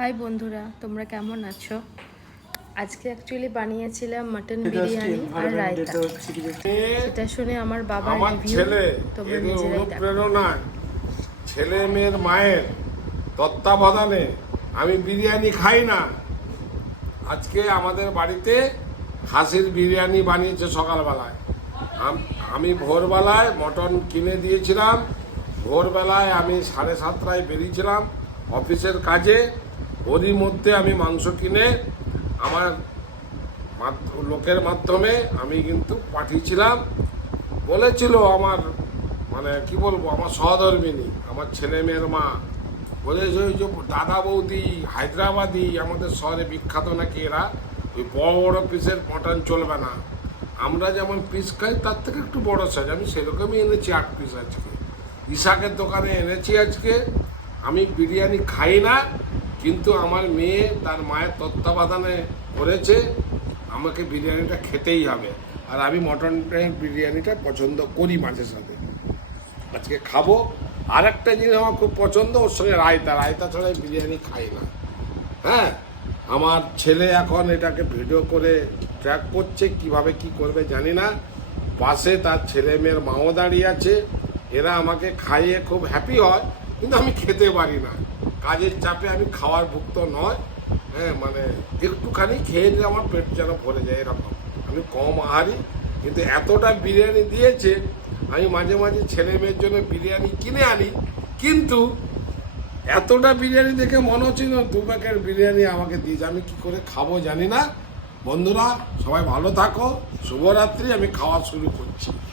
High বন্ধুরা, তোমরা কেমন আছো? আজকে অ্যাকচুয়ালি বানিয়েছিলাম মাটন বিরিয়ানি আর রায়তা। সেটা শুনে আমার বাবা রিভিউ তোমরা নিজেরাই দেখো। অনুপ্রেরণায় ছেলে মেয়ের মায়ের তত্ত্বাবধানে আমি বিরিয়ানি খাই না। আজকে আমাদের বাড়িতে খাসির বিরিয়ানি বানিয়েছে সকালবেলায়। আমি ভোরবেলায় মটন কিনে দিয়েছিলাম। ভোরবেলায় আমি 7:30টায় বেরিয়েছিলাম অফিসের কাজে। ওরই মধ্যে আমি মাংস কিনে আমার লোকের মাধ্যমে আমি কিন্তু পাঠিয়েছিলাম। বলেছিল আমার কি বলবো, আমার সহধর্মিনী, আমার ছেলে মেয়ের মা বলেছে ওই যে দাদা বৌদি হায়দ্রাবাদি আমাদের শহরে বিখ্যাত নাকি, এরা ওই বড় বড় পিসের মটন চলবে না, আমরা যেমন পিস খাই তার থেকে একটু বড় সাইজ। আমি সেরকমই এনেছি 8 পিস আজকে। ইসাকের দোকানে এনেছি আজকে। আমি বিরিয়ানি খাই না, কিন্তু আমার মেয়ে তার মায়ের তত্ত্বাবধানে করেছে, আমাকে বিরিয়ানিটা খেতেই হবে। আর আমি মটন বিরিয়ানিটা পছন্দ করি মাঝে সাথে, আজকে খাবো। আর একটা জিনিস আমার খুব পছন্দ, ওর সঙ্গে রায়তা। রায়তা ছাড়া বিরিয়ানি খাই না। হ্যাঁ, আমার ছেলে এখন এটাকে ভিডিও করে ট্র্যাক করছে, কিভাবে কি করবে জানি না। পাশে তার ছেলে মেয়ের মাও দাঁড়িয়ে আছে। এরা আমাকে খাইয়ে খুব হ্যাপি হয়, কিন্তু আমি খেতে পারি না। কাজের চাপে আমি খাওয়ার ভুক্ত নয়। হ্যাঁ, একটুখানি খেয়ে নিলে আমার পেট যেন ভরে যায় এরকম। আমি কম আহারি, কিন্তু এতটা বিরিয়ানি দিয়েছে, আমি মাঝে মাঝে ছেলে মেয়ের জন্য বিরিয়ানি কিনে আনি। কিন্তু এতটা বিরিয়ানি দেখে মনে হচ্ছে না 2 প্যাকেট বিরিয়ানি আমাকে দিয়েছে। আমি কি করে খাবো জানি না। বন্ধুরা সবাই ভালো থাকো, শুভরাত্রি। আমি খাওয়া শুরু করছি।